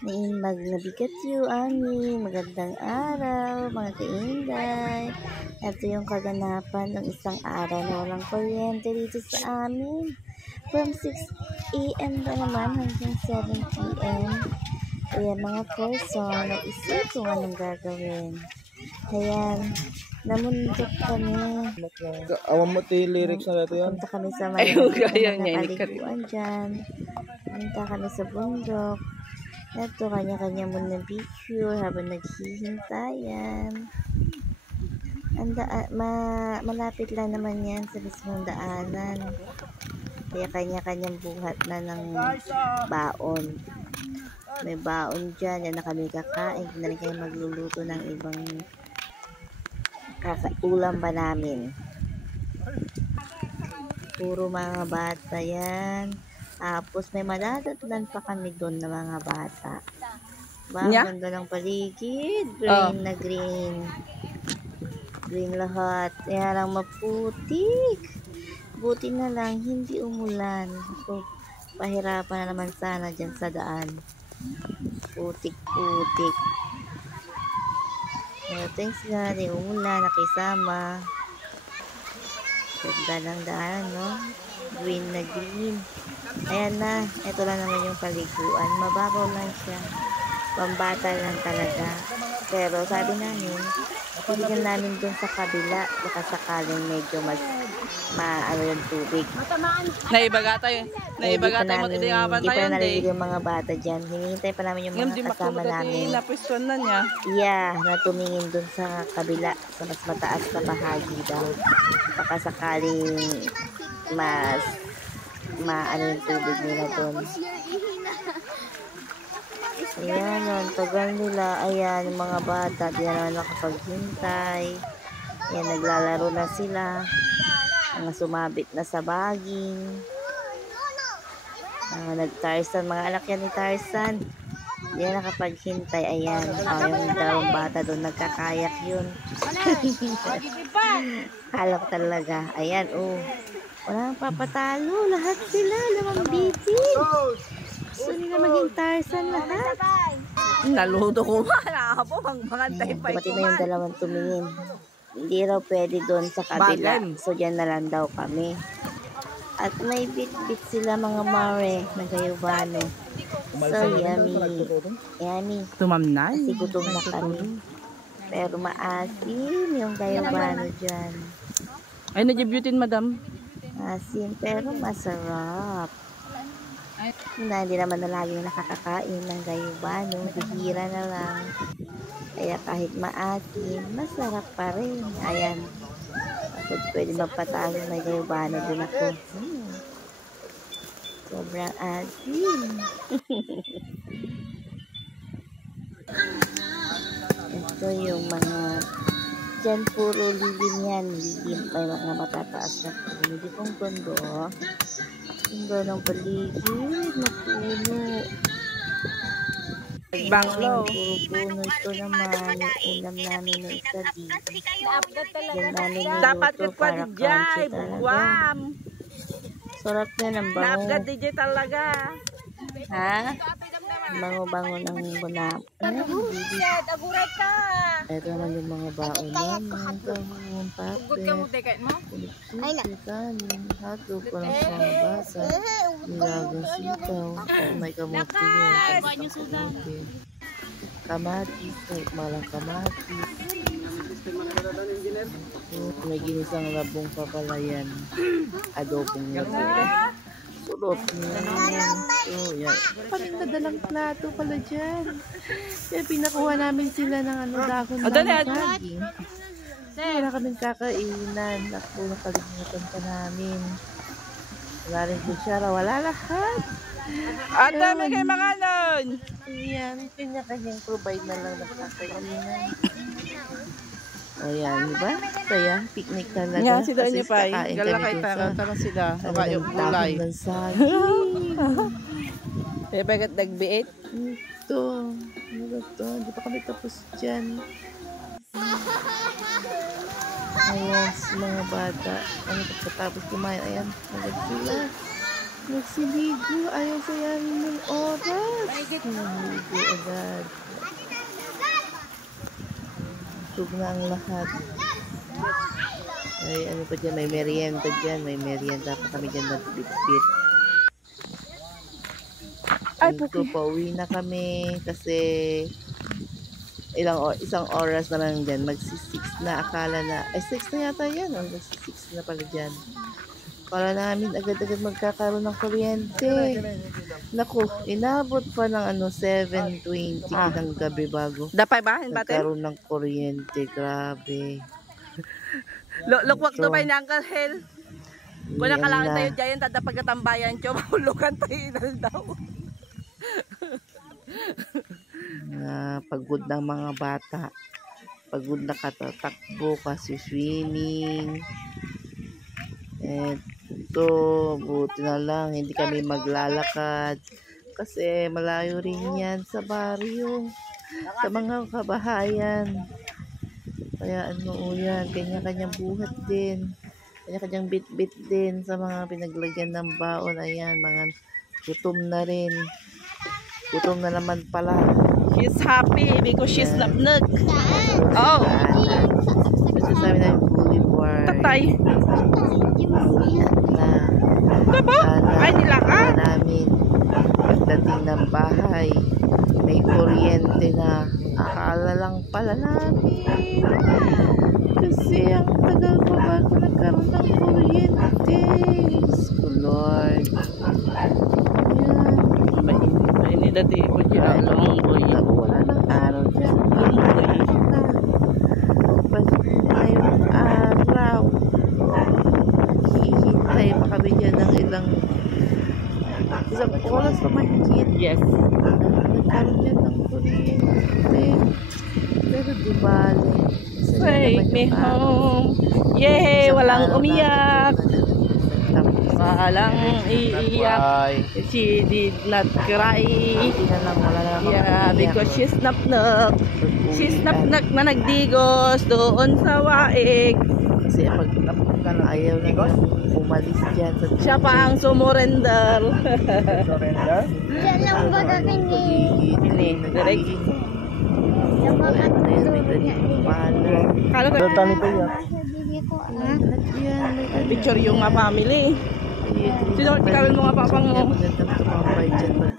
Nabigat yu, ani. Magandang araw, mga kainday. Ito yung kaganapan ng isang araw na walang kuryente dito sa amin. From 6 AM ba naman hanggang 7 PM. Kaya mga person, nag-isip kung anong gagawin. Ayan, namundok kami. Awam mo ti lyrics na dito yan? Punta kami sa kaliguan dyan. Punta kami sa bundok. Ito, kanya-kanya muna picture habang naghihintayan. Malapit lang naman yan sa mismong daanan. Kaya kanya-kanyang buhat na ng baon. May baon dyan. Yan na kami kakain. Hindi na rin kayo magluluto ng ibang ulam ba namin. Puro mga bata yan. Tapos may madadatnan pa kami doon na mga bata. Ang ganda ng paligid. Green na green. Green lahat. Kaya lang maputik. Buti na lang hindi umulan. So, pahirapan na naman sana dyan sa daan. Putik-putik. Thanks God. Umulan. Nakisama. Ganda ng daan, no? Green na green. Ayan na, ito lang naman yung paliguan. Mababaw lang siya. Pambata lang talaga. Pero sabi namin, piligan namin dun sa kabila. Baka sakaling medyo mas maano yung tubig. Naibaga tayo. Naibaga tayo. Hindi pa na narinig yung mga bata dyan. Hinihintay pa namin yung mga kasama namin. Napwestuhan na niya. Yeah, na tumingin dun sa kabila. Sa mas mataas na bahagi daw. Baka sakaling mas maano yung tubig nila doon. Ayan, ang tagal nila. Ayan, yung mga bata, di na naman nakapaghintay. Ayan, naglalaro na sila. Mga sumabit na sa baging. Nag-Tarzan, mga anak yan ni Tarzan. Di na nakapaghintay. Ayan, yung dalawang bata doon, nagkakayak yun. Halap talaga. Ayan, wala nang papatalo. Lahat sila. Lamang biti. Gusto nila maging Tarzan lahat. Naluto ko man. Ako, mangantay pa ito. Na yung dalawang tumingin. Hindi raw pwede doon sa kabila. So, dyan na lang daw kami. At may bit-bit sila mga mare na gayubano. So, yummy. Yummy. Tumamnan. Kasi gutom na kami. Pero maasim yung gayubano dyan. Ay, nagibutin, madam. Asim, pero masarap. Hindi naman na lagi nakakakain ng gayubano. Bihira na lang. Kaya kahit maasim, masarap pa rin. Ayan. Tapos pwede magpatalo ng gayubano din ako. Sobrang asim. Ito yung mga dyan puro lilim yan. Lilim. May mga matataas na puno. Hindi kong gondo. Gondo ng paligid. Mapuno. Banglo. Puro puno. Ito naman. Yung ulam namin na isa dito. Yan namin dapat niluto para crunchy talaga. Sarap yun ang bango. Napgat DJ talaga. Ha? Bango-bango ng bunap. Ito naman yung mga baon naman. Kahon, pape, kanin, hotdog, parang sa mga basa, nilagang sitaw, may kamote yun, kamatis, malang kamatis, may ginisang labong papalayan, adobong labong. Surot niya. So, yan. Parang nadalang plato pala dyan. Kaya pinakuha namin sila ng dahon ng saging. Wala kaming kakainan. Ako, nakalimutan pa namin. Wala rin kutsara. Wala lahat. Ang dami kayo mga nun. Yan. Kanya-kanyang provide na lang ng kakainan. Ayan, diba? Kaya, picnic talaga. Nga, sila niyo pa. Galakay tarang sila. Yung gulay. Kaya bagat nagbiit? Ito. Hindi pa kami tapos dyan. Ayan, mga bata. Pagkatapos kumain, ayan, nagag sila. Nagsiligo. Ayaw sayahin ng oras. Naligo agad. Busog na ang lahat. Ay, ano pa dyan? May merienda dyan. May merienda pa kami dyan nagbitbit. Ay, pauwi na kami kasi isang oras na lang dyan. Magsi-6 na. Akala na. Ay, 6 na yata yan. Magsi-6 na pala dyan. Para namin agad-agad magkakaroon ng kuryente. Naku, inabot pa ng 7:20 ng gabi bago Dapay ba? Batin? nagkaroon ng kuryente. Grabe. Lukwak do pa ni Uncle Hel. Kung Yan nakalangan na. tayo dyan, tadapagatambayan tiyo, mahulukan tayo inal daw. Pagod ng mga bata. Pagod na katatakbo kasi swimming. Ito, buti na lang hindi kami maglalakad kasi malayo rin yan sa baryo, sa mga kabahayan. Kaya yan, kanya-kanyang buhat din, kanya-kanyang bit-bit din sa mga pinaglagyan ng baon. Ayan, mga gutom na rin. Gutom na naman pala. She's happy because she's napnag. Oh! Kasi sabi na yung boulevard. Tatay! Sana Ay, nilakan! namin pagdating ng bahay may kuryente na. Akala lang pala namin kasi ang tagal pa bago nagkaroon ng kuryente. Lord, Ini dati ko dyan. wala ng araw dyan. Ngayong araw hihintay pa kami dyan ng isang oras na mahigit. Yes. Nagkaroon dyan ng kuryente. Pero di bale. Take me home. Yay! Walang umiyak. Walang iiyak. Bye. She did not cry. Hindi na lang, wala na lang Yeah, because she's napnak. She's napnak na nagdigos doon sa waig. Kasi pag napunta na ayaw na nang umalis dyan. Siya pa ang sumurrender. Surrender? Ini, direct. Kala ko, Tali pa yan. picture yung mga family. Sino, ikawin mo nga papang mo. Magandang tumambay dyan.